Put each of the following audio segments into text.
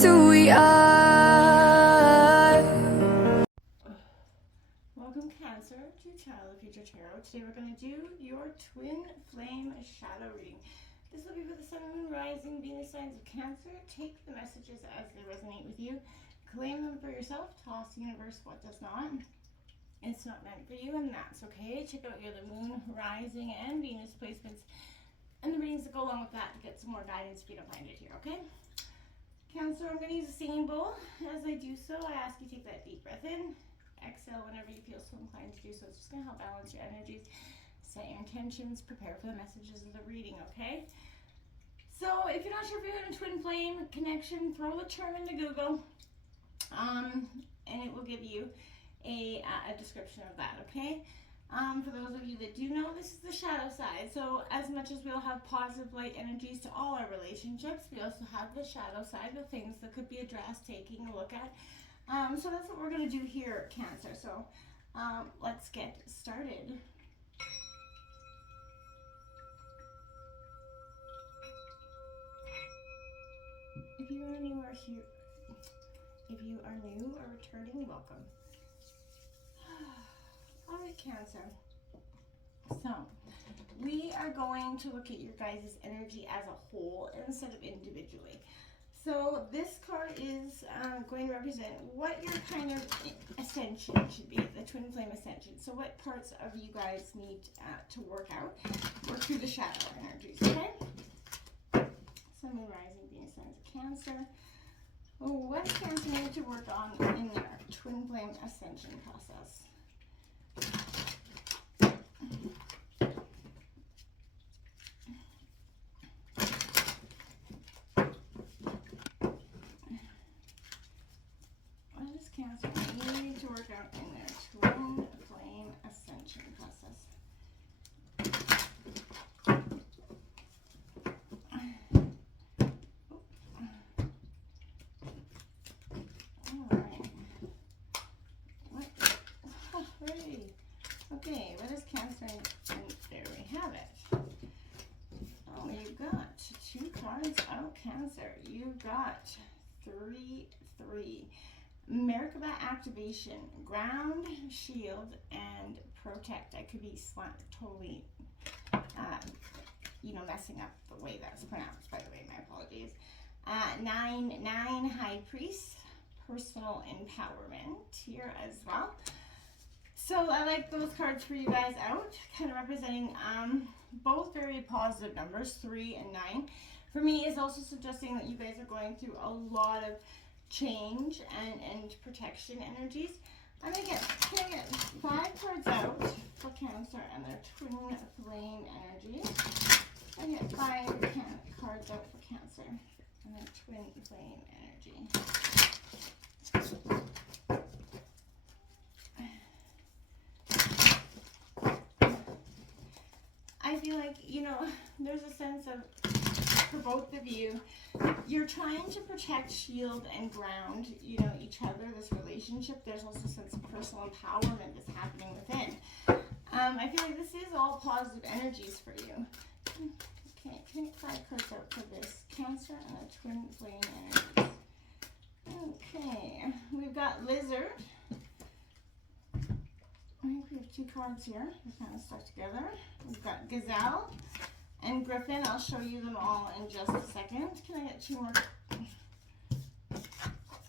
that's who we are. Welcome Cancer to Child of Future Tarot. Today we're going to do your twin flame shadow reading. This will be for the Sun, Moon, Rising, Venus signs of Cancer. Take the messages as they resonate with you. Claim them for yourself. Toss the universe what does not. It's not meant for you, and that's okay. Check out your other Moon, Rising, and Venus placements and the readings that go along with that to get some more guidance if you don't find it here, okay? Cancer, I'm going to use a singing bowl. As I do so, I ask you to take that deep breath in. Exhale whenever you feel so inclined to do so. It's just going to help balance your energies, set your intentions, prepare for the messages of the reading, okay? So if you're not sure if you're in a twin flame connection, throw the term into Google, and it will give you a description of that, okay? For those of you that do know, this is the shadow side. So as much as we'll have positive light energies to all our relationships, we also have the shadow side, the things that could be addressed, taking a look at. So that's what we're going to do here, Cancer. So let's get started. If you are new or returning, welcome. All right, Cancer. So we are going to look at your guys' energy as a whole instead of individually. So this card is going to represent what your kind of ascension should be, the twin flame ascension. So what parts of you guys need to work through the shadow energies, okay? Sun, Moon, Rising, Venus signs of Cancer. What does Cancer need to work on in their twin flame ascension process? Cancer need to work out in their twin flame ascension process. Alright. Okay, what is Cancer? And there we have it. Oh, you got two cards out, Cancer. You got 3-3. Merkaba activation, ground, shield, and protect. I could be totally, messing up the way that's pronounced, by the way, my apologies. 9 high priest, personal empowerment here as well. So I like those cards for you guys out, kind of representing both very positive numbers, 3 and 9. For me, is also suggesting that you guys are going through a lot of change and protection energies. Can I get 5 cards out for Cancer and their twin flame energies? I get 5 cards out for Cancer and their twin flame energy. I feel like, there's a sense of, for both of you, you're trying to protect, shield, and ground, each other, this relationship. There's also a sense of personal empowerment that's happening within. I feel like this is all positive energies for you. Okay, can I get 5 cards out for this Cancer and the twin flame energies? Okay, we've got Lizard. I think we have 2 cards here. They're kind of stuck together. We've got Gazelle and Griffin. I'll show you them all in just a second. Can I get 2 more?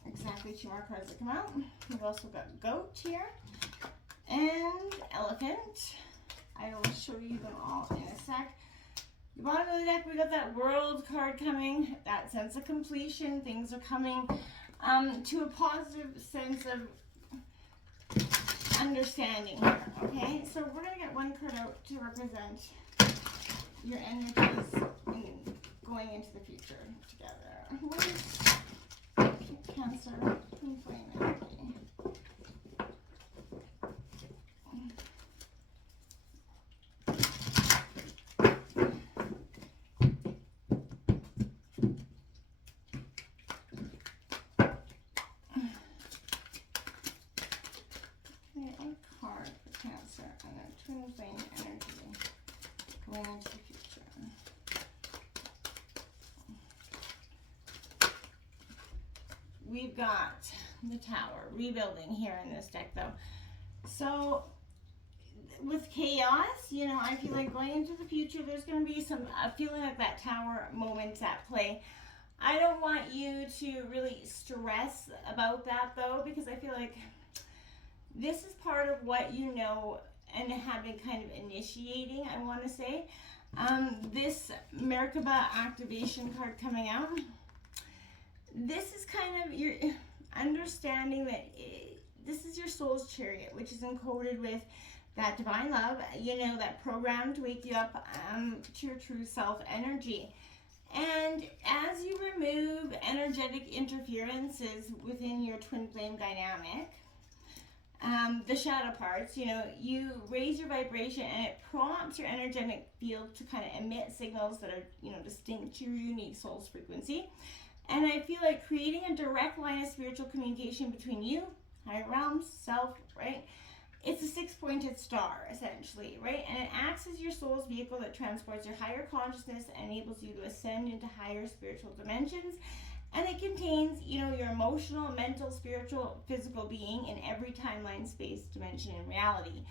Exactly 2 more cards that come out. We've also got Goat here and Elephant. I will show you them all in a sec. The bottom of the deck, we got that World card coming. That sense of completion. Things are coming to a positive sense of understanding here. Okay, so we're going to get 1 card out to represent your energies going into the future together. What is Cancer twin flame energy? Okay, 1 card for Cancer and then twin flame energy going into the future. we've got the Tower, rebuilding here in this deck though. So with chaos, you know, I feel like going into the future, there's going to be a feeling like that Tower moments at play. I don't want you to really stress about that though, because I feel like this is part of what you know and have been kind of initiating, I want to say. This Merkaba activation card coming out, this is kind of your understanding that this is your soul's chariot, which is encoded with that divine love, you know, that program to wake you up to your true self energy. And as you remove energetic interferences within your twin flame dynamic, the shadow parts, you know, you raise your vibration and it prompts your energetic field to kind of emit signals that are, you know, distinct to your unique soul's frequency. And I feel like creating a direct line of spiritual communication between you, higher realms, self, right? It's a 6-pointed star, essentially, right? And it acts as your soul's vehicle that transports your higher consciousness and enables you to ascend into higher spiritual dimensions. And it contains, you know, your emotional, mental, spiritual, physical being in every timeline, space, dimension, and reality.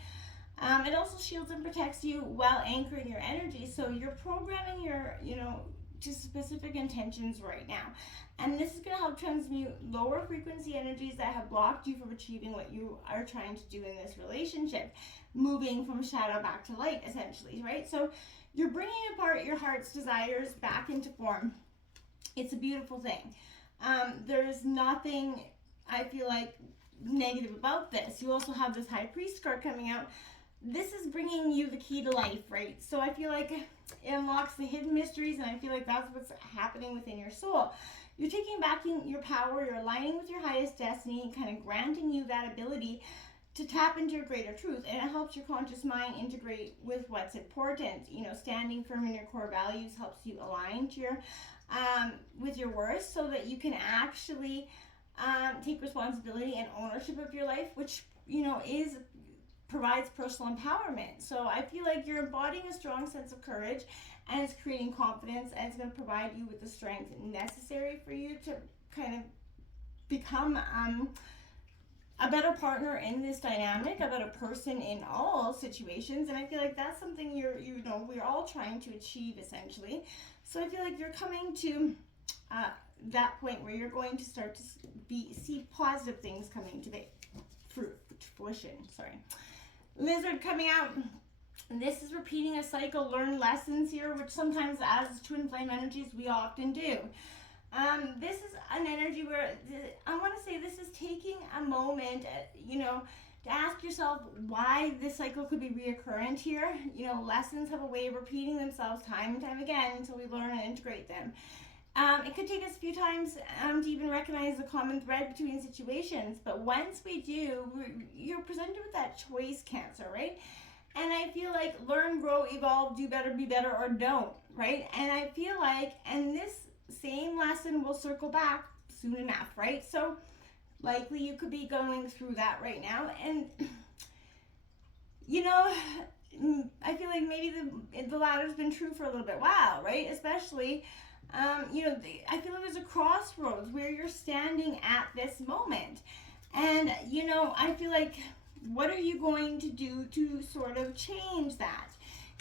It also shields and protects you while anchoring your energy. So you're programming your, you know, to specific intentions right now. And this is going to help transmute lower frequency energies that have blocked you from achieving what you are trying to do in this relationship. Moving from shadow back to light, essentially, right? So you're bringing apart your heart's desires back into form. It's a beautiful thing. There's nothing, I feel like, negative about this. You also have this High Priest card coming out. This is bringing you the key to life, right? So I feel like it unlocks the hidden mysteries, and I feel like that's what's happening within your soul. You're taking back your power, you're aligning with your highest destiny, and kind of granting you that ability to tap into your greater truth. And it helps your conscious mind integrate with what's important. You know, standing firm in your core values helps you align to your with your worth, so that you can actually take responsibility and ownership of your life, which, you know, provides personal empowerment. So I feel like you're embodying a strong sense of courage, and it's creating confidence, and it's going to provide you with the strength necessary for you to kind of become a better partner in this dynamic, a better person in all situations. And I feel like that's something we're all trying to achieve, essentially. So I feel like you're coming to that point where you're going to start to see positive things coming to the fruition. Sorry. Lizard coming out. This is repeating a cycle, learn lessons here, which sometimes as twin flame energies we often do. This is an energy where I want to say this is taking a moment, you know, to ask yourself why this cycle could be reoccurrent here. You know, lessons have a way of repeating themselves time and time again until we learn and integrate them. It could take us a few times to even recognize the common thread between situations, but once we do, you're presented with that choice, Cancer, right? And I feel like learn, grow, evolve, do better, be better, or don't, right? And I feel like, and this same lesson will circle back soon enough, right? So likely you could be going through that right now, and you know, I feel like maybe the latter's been true for a little bit while, right? Especially, you know, I feel like there's a crossroads where you're standing at this moment, and you know, I feel like, what are you going to do to sort of change that?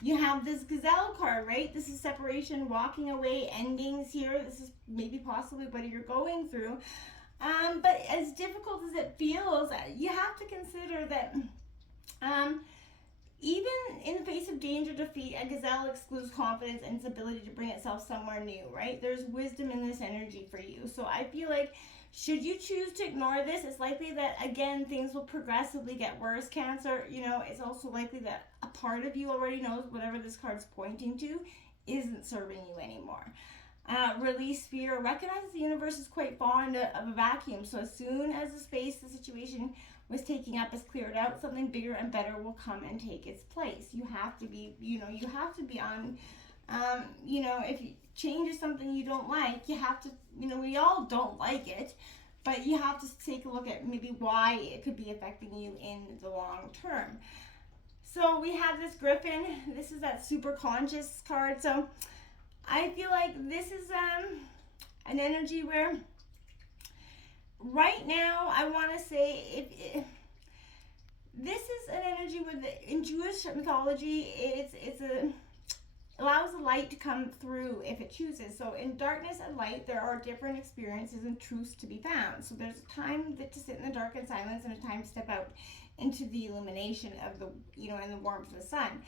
You have this Gazelle card, right? This is separation, walking away, endings here. This is maybe possibly what you're going through. But as difficult as it feels, you have to consider that even in the face of danger, defeat, a gazelle excludes confidence and its ability to bring itself somewhere new, right? There's wisdom in this energy for you. So I feel like, should you choose to ignore this, it's likely that, again, things will progressively get worse, Cancer. You know, it's also likely that a part of you already knows whatever this card's pointing to isn't serving you anymore. Release fear. Recognize the universe is quite fond of a vacuum. So as soon as the space the situation was taking up is cleared out, something bigger and better will come and take its place. You have to be, you have to be on, if change is something you don't like, you have to, we all don't like it, but you have to take a look at maybe why it could be affecting you in the long term. So we have this Griffin. This is that super conscious card. So I feel like this is an energy where right now, I want to say this is an energy with in Jewish mythology, it's a allows the light to come through if it chooses. So in darkness and light, there are different experiences and truths to be found. So there's a time to sit in the dark and silence, and a time to step out into the illumination of the, and the warmth of the sun.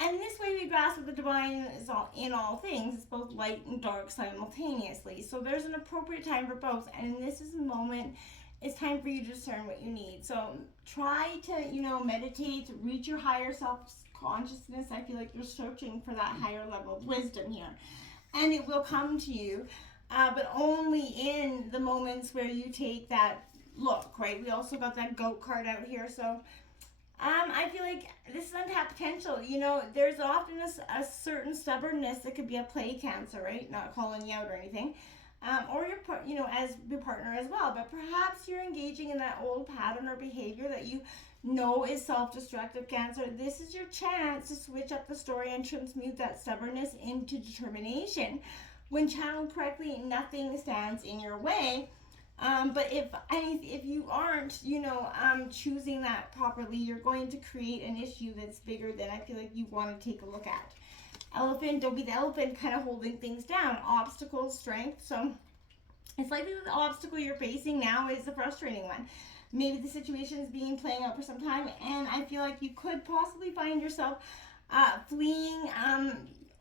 And this way we grasp that the divine is all in all things. It's both light and dark simultaneously. So there's an appropriate time for both. And this is a moment, it's time for you to discern what you need. So try to, meditate, reach your higher self consciousness. I feel like you're searching for that higher level of wisdom here. And it will come to you, but only in the moments where you take that look, right? We also got that goat card out here. So I feel like this is untapped potential. There's often a certain stubbornness that could be a play, Cancer, right? Not calling you out or anything. Or as your partner as well. But perhaps you're engaging in that old pattern or behavior that you know is self-destructive, Cancer. This is your chance to switch up the story and transmute that stubbornness into determination. When channeled correctly, nothing stands in your way. But if you aren't, choosing that properly, you're going to create an issue that's bigger than I feel like you want to take a look at. Elephant, don't be the elephant kind of holding things down. Obstacles, strength. So it's likely that the obstacle you're facing now is the frustrating one. Maybe the situation is playing out for some time, and I feel like you could possibly find yourself fleeing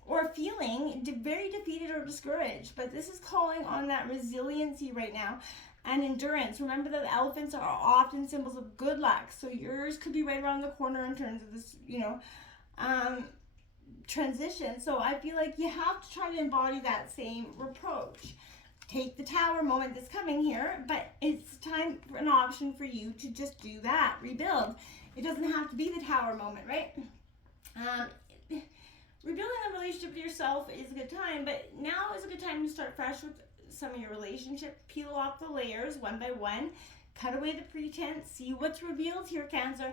or feeling very defeated or discouraged. But this is calling on that resiliency right now and endurance. Remember that elephants are often symbols of good luck, so yours could be right around the corner in terms of this, transition. So I feel like you have to try to embody that same approach. Take the tower moment that's coming here, but it's time for an option for you to just do that, rebuild. It doesn't have to be the tower moment, right? Rebuilding a relationship with yourself is a good time, but now is a good time to start fresh with some of your relationship. Peel off the layers one by one, cut away the pretense, see what's revealed here, Cancer.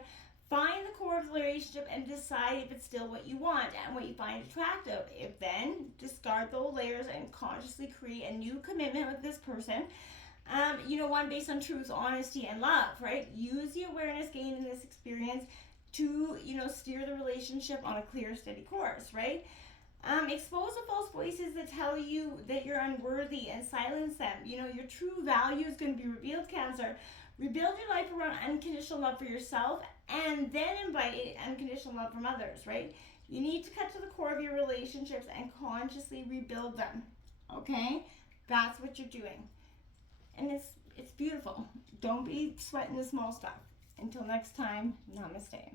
Find the core of the relationship and decide if it's still what you want and what you find attractive. If then, discard those layers and consciously create a new commitment with this person. One based on truth, honesty, and love, right? Use the awareness gained in this experience to, steer the relationship on a clear, steady course, right? Expose the false voices that tell you that you're unworthy and silence them. Your true value is going to be revealed, Cancer. Rebuild your life around unconditional love for yourself and then invite unconditional love from others, right? You need to cut to the core of your relationships and consciously rebuild them, okay? That's what you're doing. And it's beautiful. Don't be sweating the small stuff. Until next time, namaste.